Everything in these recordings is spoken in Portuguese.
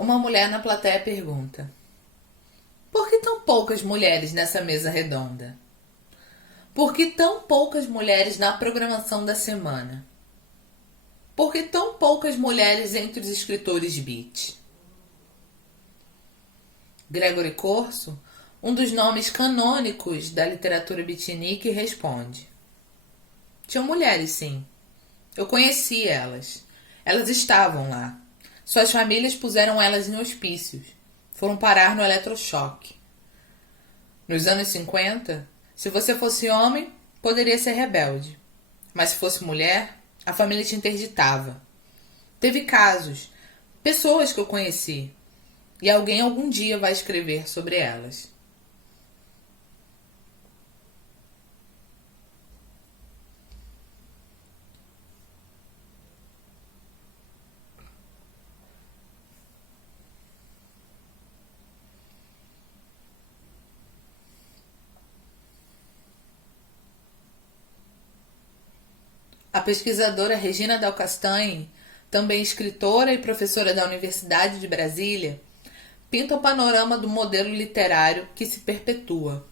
Uma mulher na plateia pergunta: por que tão poucas mulheres nessa mesa redonda? Por que tão poucas mulheres na programação da semana? Por que tão poucas mulheres entre os escritores beat? Gregory Corso, um dos nomes canônicos da literatura beatnik, responde: tinham mulheres, sim. Eu conheci elas. Elas estavam lá. Suas famílias puseram elas em hospícios. Foram parar no eletrochoque. Nos anos 50, se você fosse homem, poderia ser rebelde. Mas se fosse mulher, a família te interditava. Teve casos, pessoas que eu conheci, e alguém algum dia vai escrever sobre elas. A pesquisadora Regina Del Castanhe, também escritora e professora da Universidade de Brasília, pinta o panorama do modelo literário que se perpetua.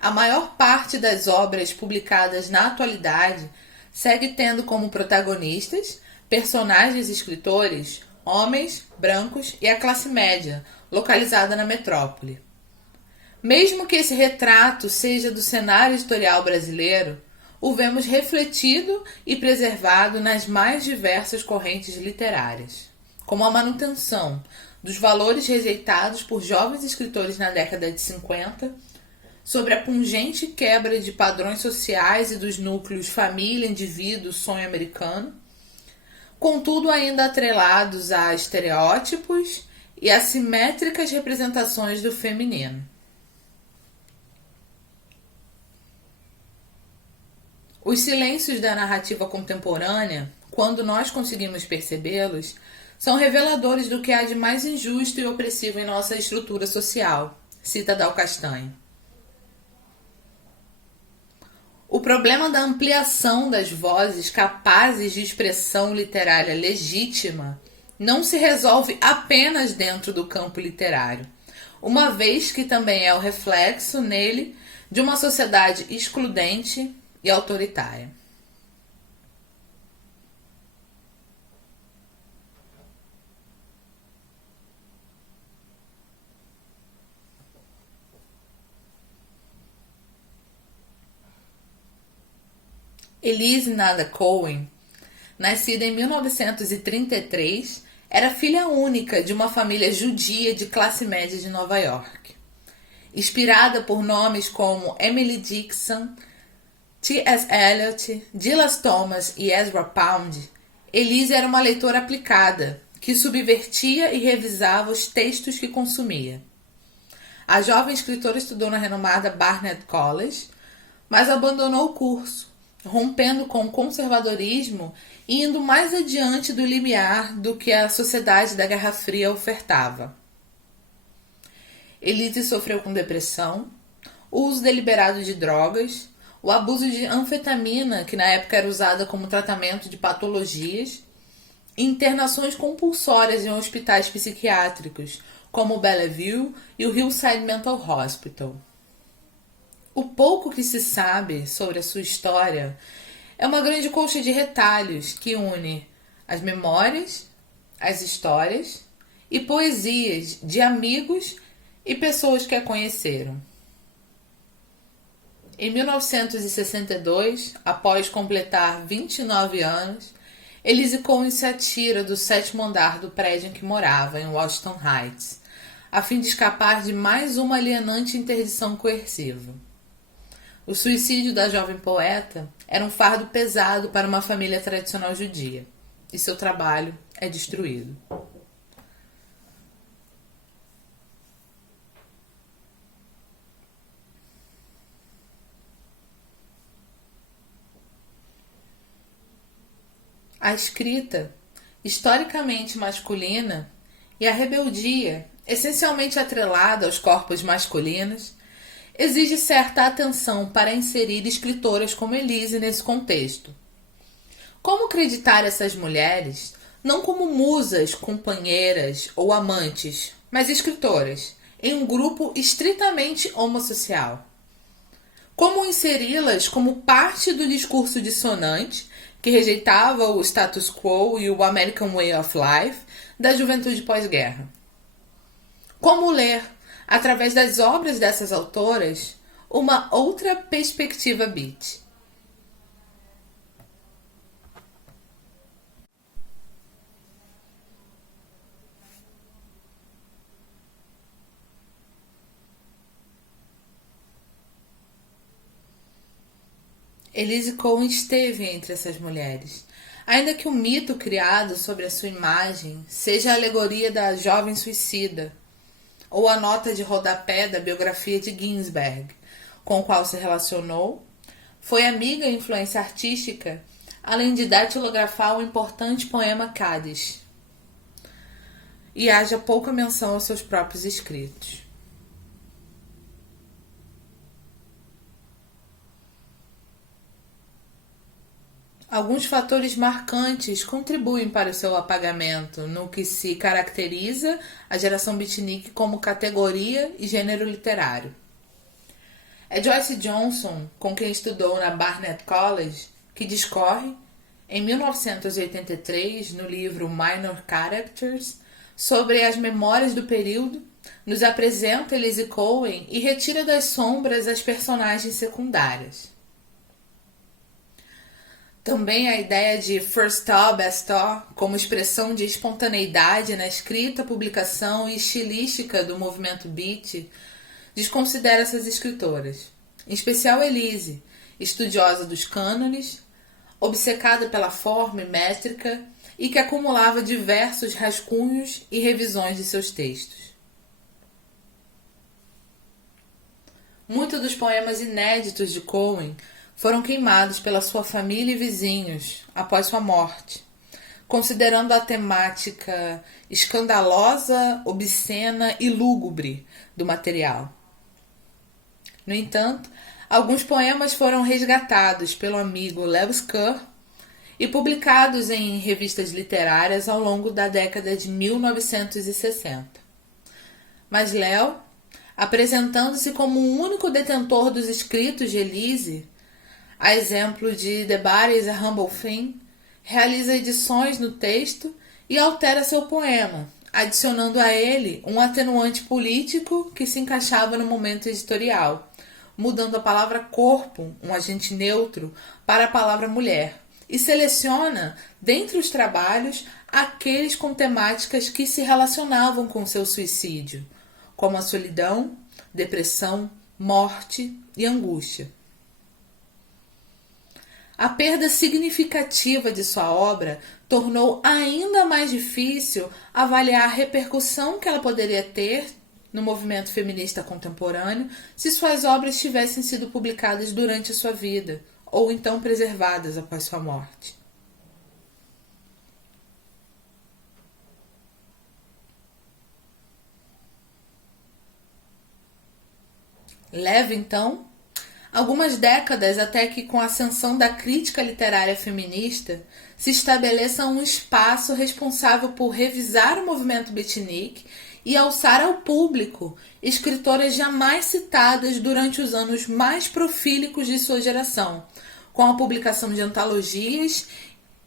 A maior parte das obras publicadas na atualidade segue tendo como protagonistas personagens escritores, homens, brancos e a classe média, localizada na metrópole. Mesmo que esse retrato seja do cenário historial brasileiro, o vemos refletido e preservado nas mais diversas correntes literárias, como a manutenção dos valores rejeitados por jovens escritores na década de 50, sobre a pungente quebra de padrões sociais e dos núcleos família, indivíduo, sonho americano, contudo ainda atrelados a estereótipos e assimétricas representações do feminino. Os silêncios da narrativa contemporânea, quando nós conseguimos percebê-los, são reveladores do que há de mais injusto e opressivo em nossa estrutura social, cita Del Castanhe. O problema da ampliação das vozes capazes de expressão literária legítima não se resolve apenas dentro do campo literário, uma vez que também é o reflexo nele de uma sociedade excludente e autoritária. Elise Nada Cohen, nascida em 1933, era filha única de uma família judia de classe média de Nova York. Inspirada por nomes como Emily Dickinson, T.S. Eliot, Dylan Thomas e Ezra Pound, Elise era uma leitora aplicada, que subvertia e revisava os textos que consumia. A jovem escritora estudou na renomada Barnard College, mas abandonou o curso, rompendo com o conservadorismo e indo mais adiante do limiar do que a sociedade da Guerra Fria ofertava. Elise sofreu com depressão, o uso deliberado de drogas, o abuso de anfetamina, que na época era usada como tratamento de patologias, e internações compulsórias em hospitais psiquiátricos, como o Bellevue e o Hillside Mental Hospital. O pouco que se sabe sobre a sua história é uma grande colcha de retalhos que une as memórias, as histórias e poesias de amigos e pessoas que a conheceram. Em 1962, após completar 29 anos, Elise Cohen se atira do 7º andar do prédio em que morava, em Washington Heights, a fim de escapar de mais uma alienante interdição coerciva. O suicídio da jovem poeta era um fardo pesado para uma família tradicional judia, e seu trabalho é destruído. A escrita, historicamente masculina, e a rebeldia, essencialmente atrelada aos corpos masculinos, exige certa atenção para inserir escritoras como Elise nesse contexto. Como acreditar essas mulheres não como musas, companheiras ou amantes, mas escritoras, em um grupo estritamente homossocial. Como inseri-las como parte do discurso dissonante que rejeitava o status quo e o American Way of Life da juventude pós-guerra. Como ler, através das obras dessas autoras, uma outra perspectiva beat. Elise Cohen esteve entre essas mulheres, ainda que o mito criado sobre a sua imagem seja a alegoria da jovem suicida, ou a nota de rodapé da biografia de Ginsberg, com o qual se relacionou, foi amiga e influência artística, além de datilografar o importante poema Kaddish. E haja pouca menção aos seus próprios escritos. Alguns fatores marcantes contribuem para o seu apagamento, no que se caracteriza a geração beatnik como categoria e gênero literário. É Joyce Johnson, com quem estudou na Barnett College, que discorre, em 1983, no livro Minor Characters, sobre as memórias do período, nos apresenta Elise Cohen e retira das sombras as personagens secundárias. Também a ideia de first thought, best thought, como expressão de espontaneidade na escrita, publicação e estilística do movimento beat, desconsidera essas escritoras. Em especial Elise, estudiosa dos cânones, obcecada pela forma e métrica e que acumulava diversos rascunhos e revisões de seus textos. Muitos dos poemas inéditos de Cohen foram queimados pela sua família e vizinhos após sua morte, considerando a temática escandalosa, obscena e lúgubre do material. No entanto, alguns poemas foram resgatados pelo amigo Lewis Kerr e publicados em revistas literárias ao longo da década de 1960. Mas Léo, apresentando-se como o único detentor dos escritos de Elise, a exemplo de The Body is a Humble Thing, realiza edições no texto e altera seu poema, adicionando a ele um atenuante político que se encaixava no momento editorial, mudando a palavra corpo, um agente neutro, para a palavra mulher, e seleciona, dentre os trabalhos, aqueles com temáticas que se relacionavam com seu suicídio, como a solidão, depressão, morte e angústia. A perda significativa de sua obra tornou ainda mais difícil avaliar a repercussão que ela poderia ter no movimento feminista contemporâneo se suas obras tivessem sido publicadas durante a sua vida, ou então preservadas após sua morte. Leva, então, algumas décadas até que, com a ascensão da crítica literária feminista, se estabeleça um espaço responsável por revisar o movimento beatnik e alçar ao público escritoras jamais citadas durante os anos mais profílicos de sua geração, com a publicação de antologias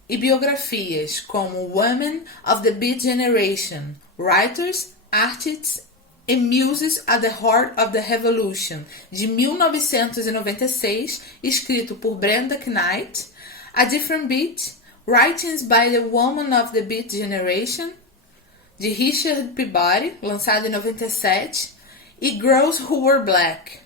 e biografias como Women of the Beat Generation, Writers, Artists e Muses at the Heart of the Revolution, de 1996, escrito por Brenda Knight, A Different Beat, Writings by the Women of the Beat Generation, de Richard Peabody, lançado em 97, e Girls Who Were Black,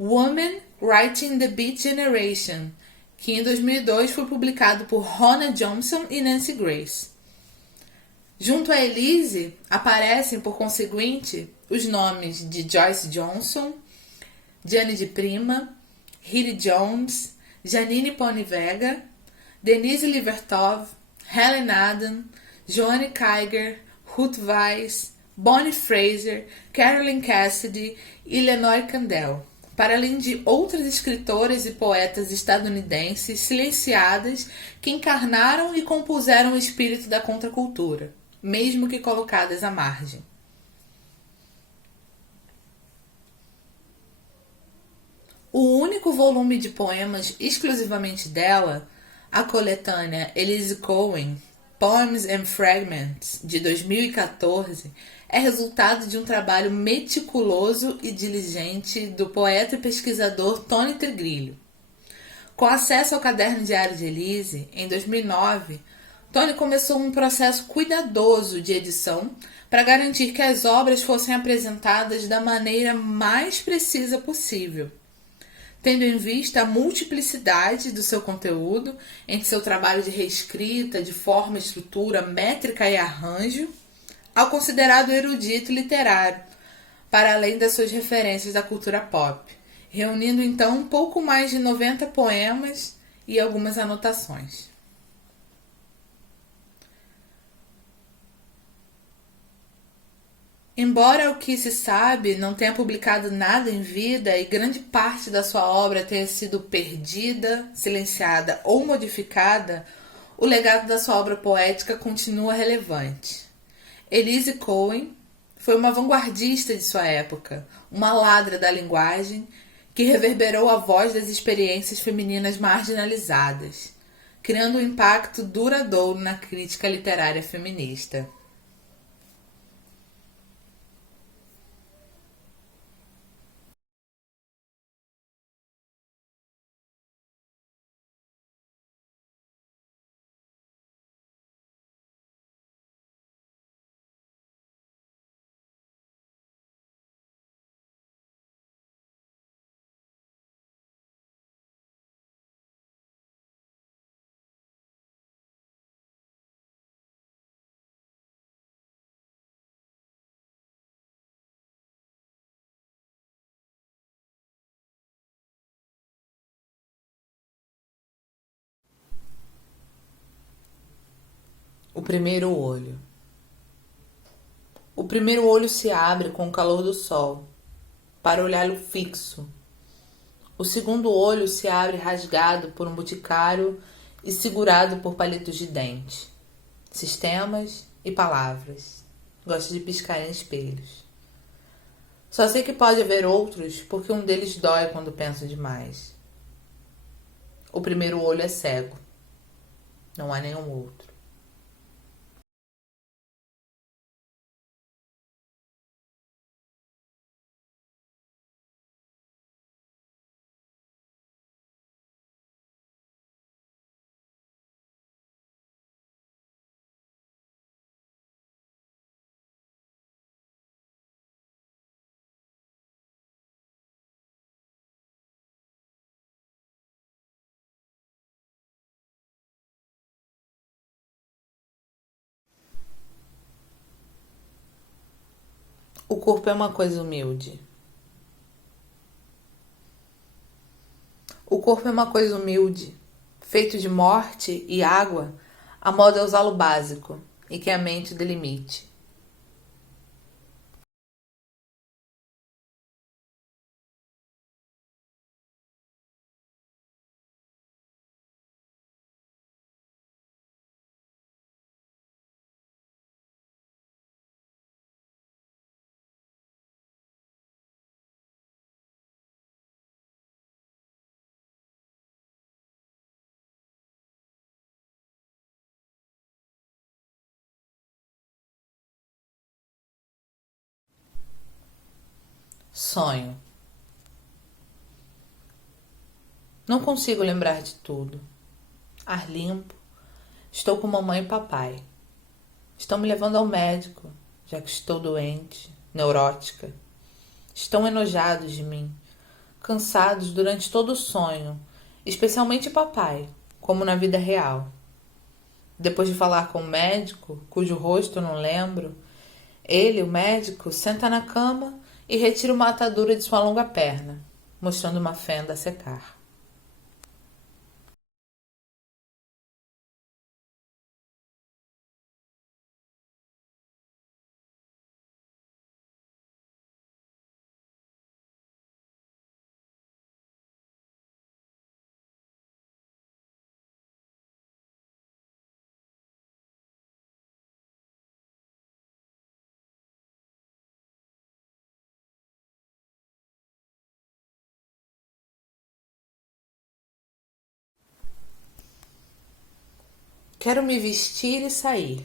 Women Writing the Beat Generation, que em 2002 foi publicado por Rona Johnson e Nancy Grace. Junto a Elise, aparecem, por conseguinte, os nomes de Joyce Johnson, Gianni de Prima, Hilly Jones, Janine Pony Vega, Denise Livertov, Helen Adam, Joanne Kiger, Ruth Weiss, Bonnie Fraser, Carolyn Cassidy e Lenore Kandel, para além de outras escritoras e poetas estadunidenses silenciadas que encarnaram e compuseram o espírito da contracultura, mesmo que colocadas à margem. O único volume de poemas exclusivamente dela, a coletânea Elise Cohen, Poems and Fragments, de 2014, é resultado de um trabalho meticuloso e diligente do poeta e pesquisador Tony Trigrillo. Com acesso ao caderno diário de Elise, em 2009, Tony começou um processo cuidadoso de edição para garantir que as obras fossem apresentadas da maneira mais precisa possível, tendo em vista a multiplicidade do seu conteúdo entre seu trabalho de reescrita, de forma, estrutura, métrica e arranjo, ao considerado erudito literário, para além das suas referências da cultura pop, reunindo então um pouco mais de 90 poemas e algumas anotações. Embora o que se sabe não tenha publicado nada em vida e grande parte da sua obra tenha sido perdida, silenciada ou modificada, o legado da sua obra poética continua relevante. Elise Cohen foi uma vanguardista de sua época, uma ladra da linguagem que reverberou a voz das experiências femininas marginalizadas, criando um impacto duradouro na crítica literária feminista. O primeiro olho. O primeiro olho se abre com o calor do sol, para olhá-lo fixo. O segundo olho se abre rasgado por um boticário e segurado por palitos de dente, sistemas e palavras. Gosto de piscar em espelhos. Só sei que pode haver outros porque um deles dói quando penso demais. O primeiro olho é cego. Não há nenhum outro. O corpo é uma coisa humilde. O corpo é uma coisa humilde, feito de morte e água, a modo é usá-lo básico, e que a mente delimite. Sonho. Não consigo lembrar de tudo. Ar limpo. Estou com mamãe e papai. Estão me levando ao médico, já que estou doente, neurótica. Estão enojados de mim, cansados durante todo o sonho, especialmente papai, como na vida real. Depois de falar com o médico, cujo rosto eu não lembro, ele, o médico, senta na cama e retira uma atadura de sua longa perna, mostrando uma fenda a secar. Quero me vestir e sair.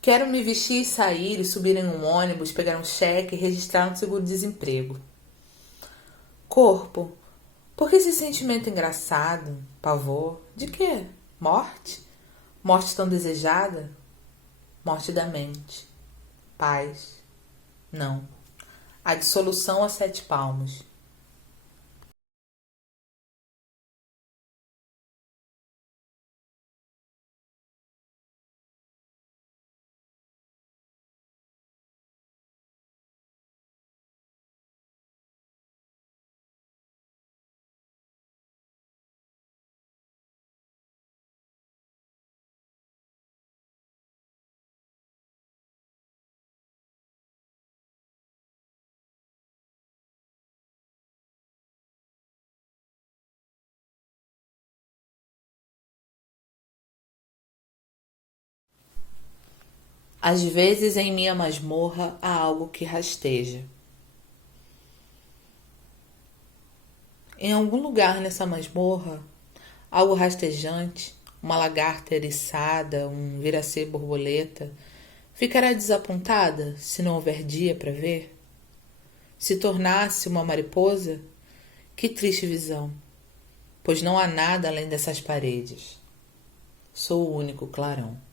Quero me vestir e sair e subir em um ônibus, pegar um cheque e registrar um seguro-desemprego. Corpo, por que esse sentimento engraçado? Pavor? De quê? Morte? Morte tão desejada? Morte da mente. Paz? Não. A dissolução a 7 palmos. Às vezes em minha masmorra há algo que rasteja. Em algum lugar nessa masmorra, algo rastejante, uma lagarta eriçada, um viracê borboleta, ficará desapontada se não houver dia para ver? Se tornasse uma mariposa? Que triste visão, pois não há nada além dessas paredes. Sou o único clarão.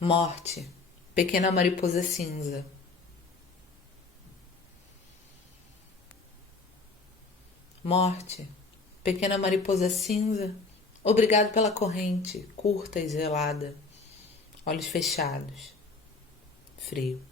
Morte, pequena mariposa cinza. Morte, pequena mariposa cinza. Obrigado pela corrente, curta e gelada. Olhos fechados. Frio.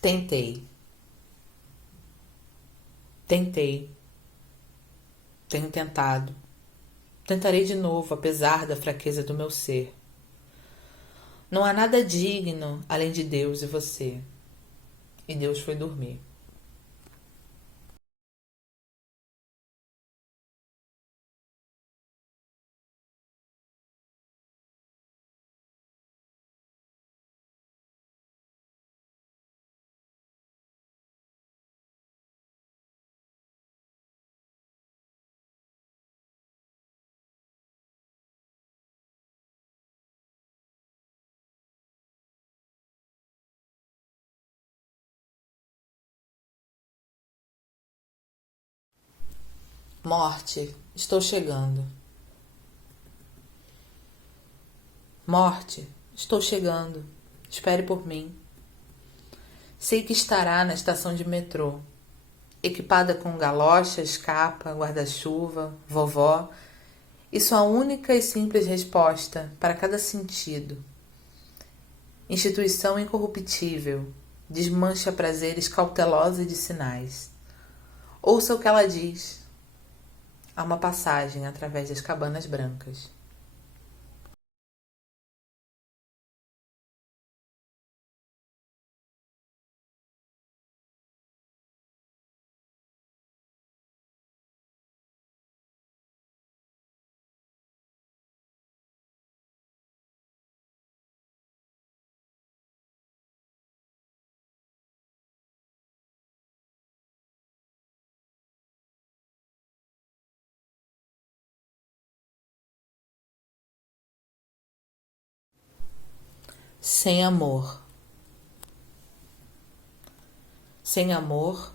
Tentei. Tentei. Tenho tentado. Tentarei de novo, apesar da fraqueza do meu ser. Não há nada digno além de Deus e você. E Deus foi dormir. Morte, estou chegando. Morte, estou chegando. Espere por mim. Sei que estará na estação de metrô, equipada com galochas, capa, guarda-chuva, vovó, e sua única e simples resposta para cada sentido. Instituição incorruptível, desmancha prazeres cautelosa de sinais. Ouça o que ela diz. Há uma passagem através das cabanas brancas. Sem amor. sem amor,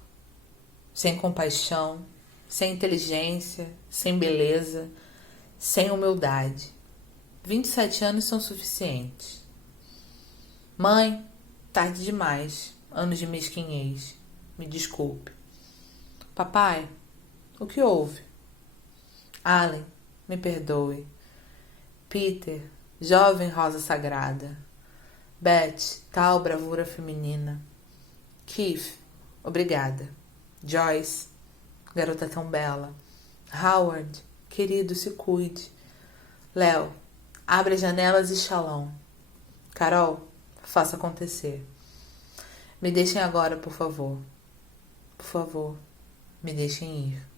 sem compaixão, sem inteligência, sem beleza, sem humildade. 27 anos são suficientes. Mãe, tarde demais. Anos de mesquinhez. Me desculpe. Papai, o que houve? Allen, me perdoe. Peter, jovem rosa sagrada. Beth, tal bravura feminina. Keith, obrigada. Joyce, garota tão bela. Howard, querido, se cuide. Léo, abre as janelas e shalom. Carol, faça acontecer. Me deixem agora, por favor. Por favor, me deixem ir.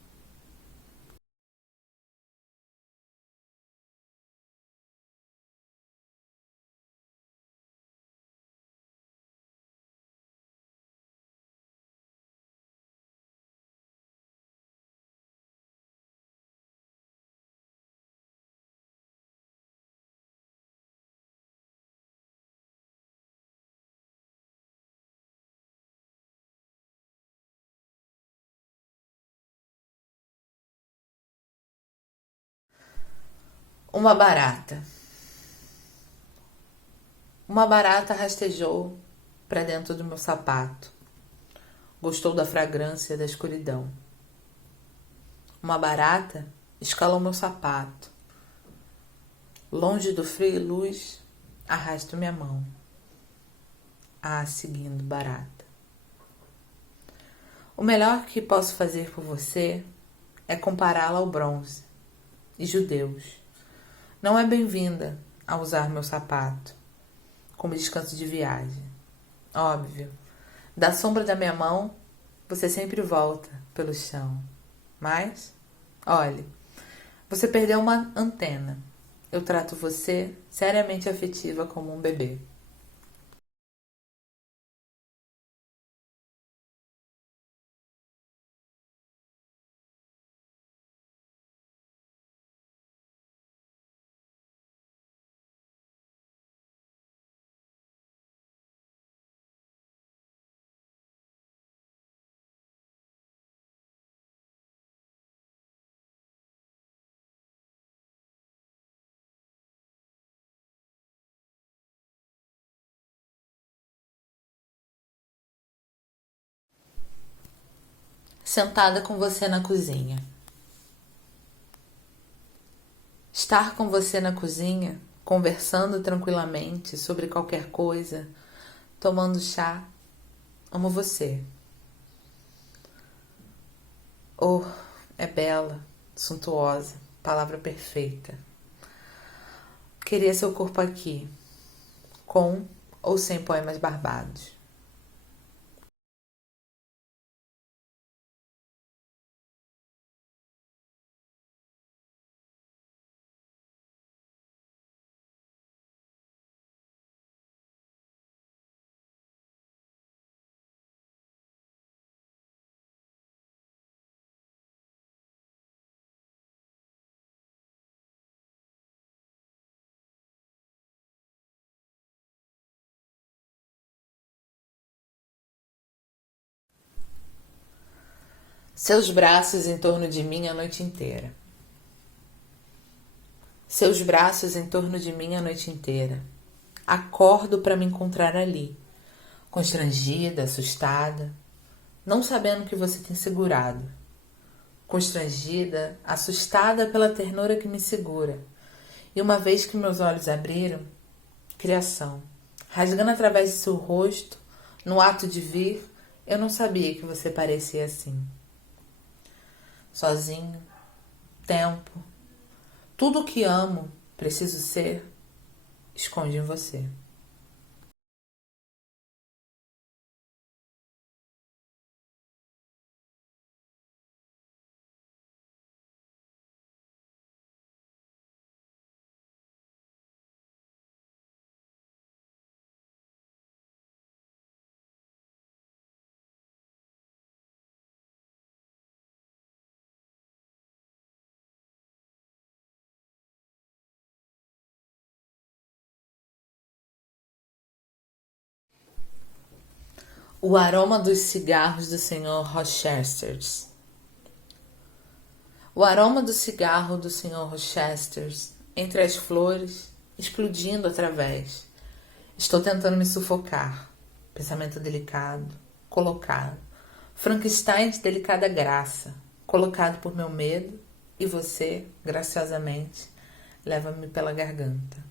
Uma barata. Uma barata rastejou para dentro do meu sapato. Gostou da fragrância da escuridão. Uma barata escalou meu sapato. Longe do frio e luz, arrasto minha mão. Ah, seguindo barata. O melhor que posso fazer por você é compará-la ao bronze e judeus. Não é bem-vinda a usar meu sapato como descanso de viagem. Óbvio, da sombra da minha mão, você sempre volta pelo chão. Mas, olhe, você perdeu uma antena. Eu trato você seriamente afetiva como um bebê. Sentada com você na cozinha. Estar com você na cozinha, conversando tranquilamente sobre qualquer coisa, tomando chá. Amo você. Oh, é bela, suntuosa, palavra perfeita. Queria seu corpo aqui, com ou sem poemas barbados. Seus braços em torno de mim a noite inteira. Seus braços em torno de mim a noite inteira. Acordo para me encontrar ali, constrangida, assustada, não sabendo que você tem segurado. Constrangida, assustada pela ternura que me segura. E uma vez que meus olhos abriram, criação, rasgando através de seu rosto, no ato de vir, eu não sabia que você parecia assim. Sozinho, tempo, tudo o que amo, preciso ser, esconde em você. O aroma dos cigarros do Sr. Rochester. O aroma do cigarro do Sr. Rochester, entre as flores, explodindo através. Estou tentando me sufocar. Pensamento delicado, colocado. Frankenstein de delicada graça, colocado por meu medo, e você, graciosamente, leva-me pela garganta.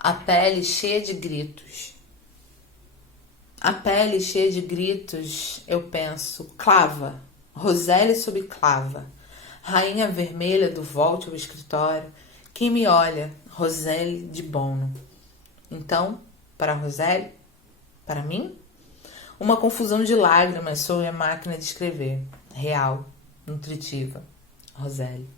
A pele cheia de gritos. A pele cheia de gritos, eu penso, clava, Roseli sob clava, rainha vermelha do volte ao escritório, quem me olha, Roseli de Bono. Então, para Roseli, para mim, uma confusão de lágrimas sobre a máquina de escrever, real, nutritiva, Roseli.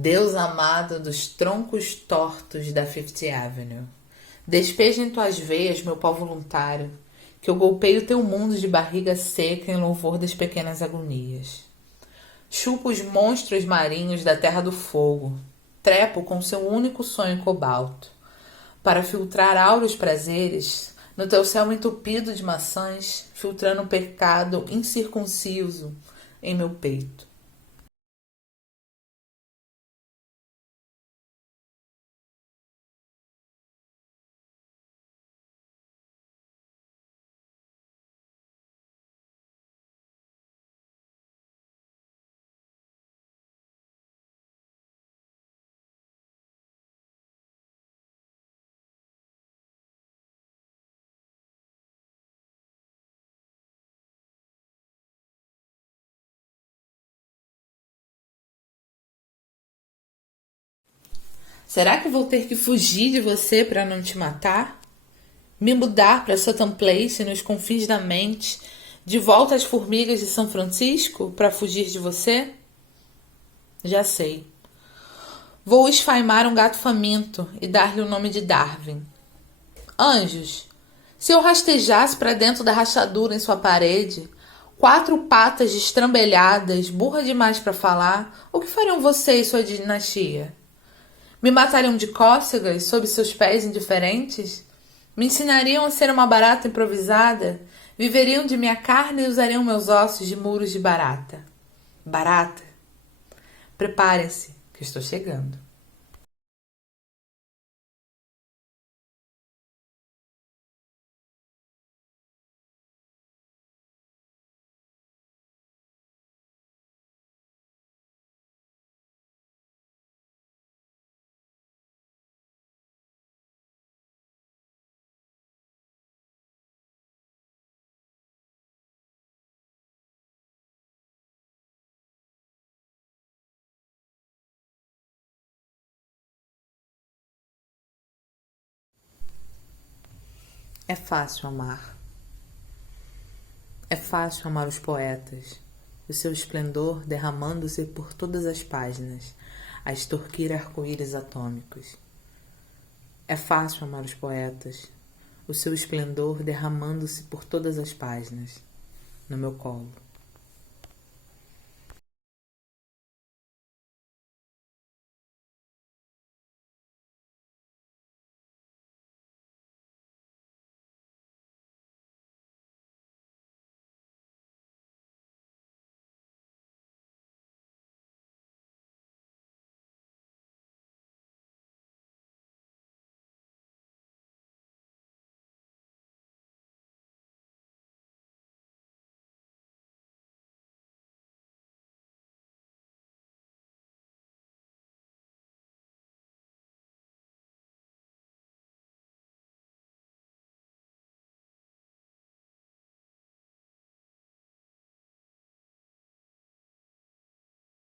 Deus amado dos troncos tortos da Fifth Avenue, despeja em tuas veias meu pó voluntário, que eu golpeio teu mundo de barriga seca em louvor das pequenas agonias. Chupo os monstros marinhos da terra do fogo, trepo com seu único sonho cobalto, para filtrar áureos prazeres no teu céu entupido de maçãs, filtrando o pecado incircunciso em meu peito. Será que vou ter que fugir de você para não te matar? Me mudar para Sutton Place nos confins da mente, de volta às formigas de São Francisco para fugir de você? Já sei. Vou esfaimar um gato faminto e dar-lhe o nome de Darwin. Anjos, se eu rastejasse para dentro da rachadura em sua parede, quatro patas destrambelhadas, burra demais para falar, o que fariam você e sua dinastia? Me matariam de cócegas sob seus pés indiferentes? Me ensinariam a ser uma barata improvisada? Viveriam de minha carne e usariam meus ossos de muros de barata? Barata? Preparem-se, que estou chegando. É fácil amar. É fácil amar os poetas, o seu esplendor derramando-se por todas as páginas, a extorquir arco-íris atômicos. É fácil amar os poetas, o seu esplendor derramando-se por todas as páginas, no meu colo.